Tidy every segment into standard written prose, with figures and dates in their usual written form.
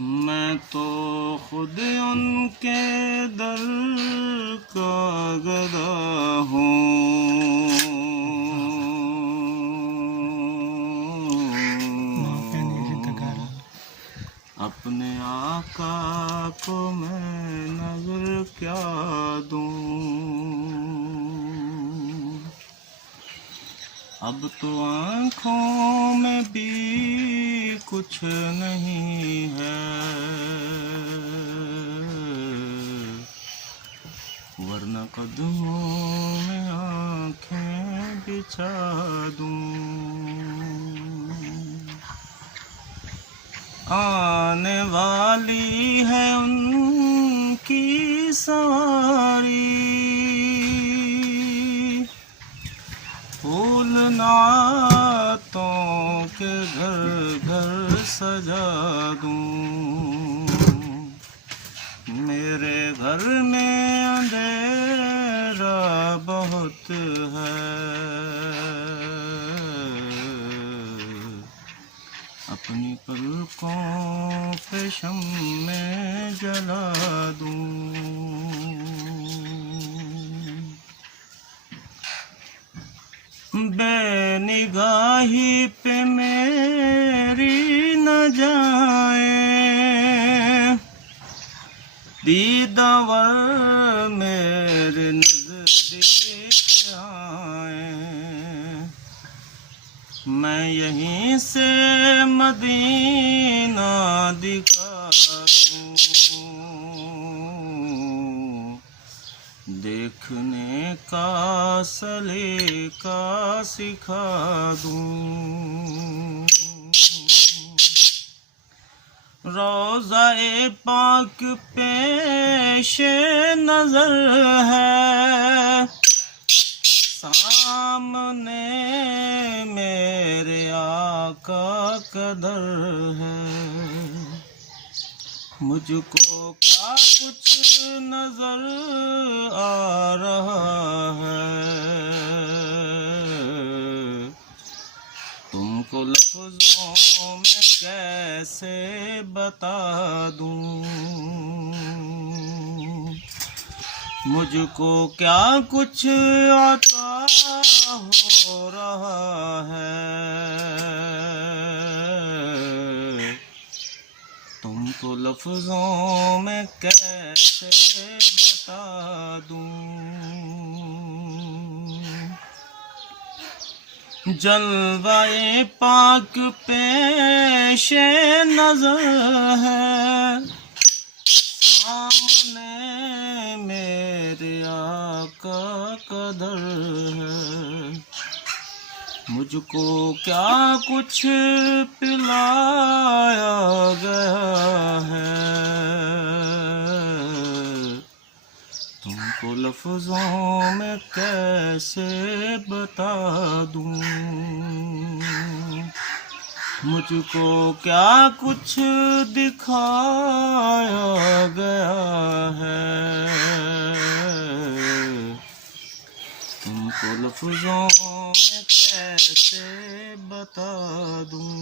मैं तो खुद उनके दर का गदा हूँ। अपने आका को मैं नजर क्या दूँ। अब तो आँखों में भी कुछ नहीं है, वरना कदमों में आँखें बिछा दूँ। आने वाली है उनकी सवारी, फूल नातों के घर घर सजा दूँ। मेरे घर में अंधेरा बहुत है, अपनी पलकों पे शम्में जला दूँ। बेनिगाही पे मेरी न जाए, दीदावर मेरे नज़दीक आए। मैं यहीं से मदीना दिखा दूँ, देखने का सलीका सिखा दूँ। रोज़ा-ए पाक पेशे नज़र है, सामने मेरे आका का दर है। मुझको क्या कुछ नजर आ रहा है, तुमको लफ्ज़ों में कैसे बता दूँ। मुझको क्या कुछ आता हो रहा है, तुमको लफ्ज़ों में कैसे बता दूँ। जलवाए पाक पेशे नज़र है, सामने मेरे आका का दर है। मुझको क्या कुछ पिलाया गया है, तुमको लफ्ज़ों में कैसे बता दूँ। मुझको क्या कुछ दिखाया गया है, तुमको लफ्ज़ों में कैसे बता दूँ।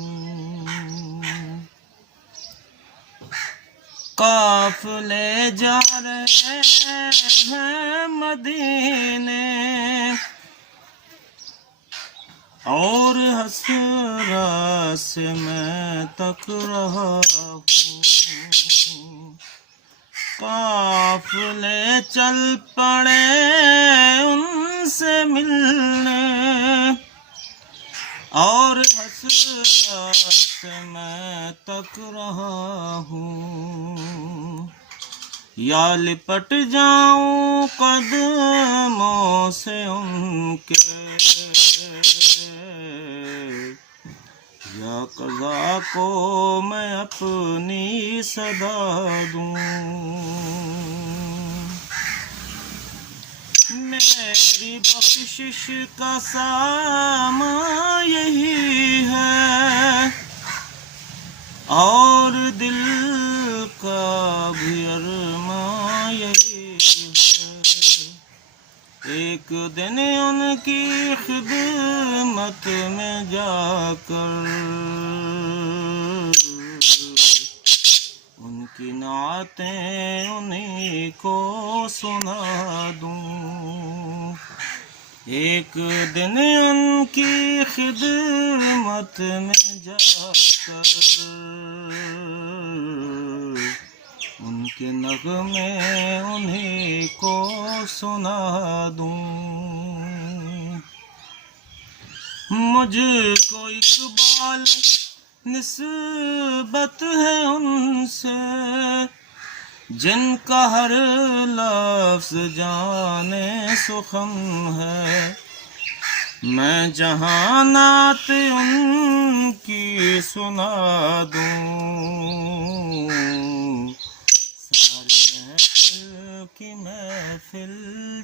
काफ़िले जा रहे हैं मदीने, और हसरा से मैं तक रहा हूँ। काफ़िले चल पड़े उनसे मिलने, और हसरा से मैं तक रहा हूँ। या लिपट जाऊं कदमों से उनके, या कज़ा को मैं अपनी सदा दूँ। मेरी बख्शिश का सामा यही है, और दिल का भी अरमा यही है। एक दिन उनकी खिदमत में जाकर की नातें उन्हीं को सुना दूं। एक दिन उनकी खिदमत में जाकर उनके नगमे उन्हीं को सुना दूं। मुझको इकबाल निस्बत है उनसे जिनका हर लफ्ज़ जाने सुखम है। मैं जहाँ नात उनकी सुना दूँ, सारी महफिल की महफिल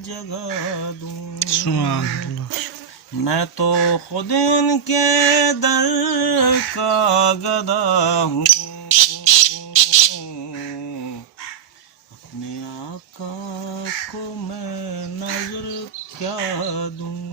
जगा दूँ। मैं तो खुद उनके दर का गदा हूँ, अपने आका को मैं नजर क्या दूँ।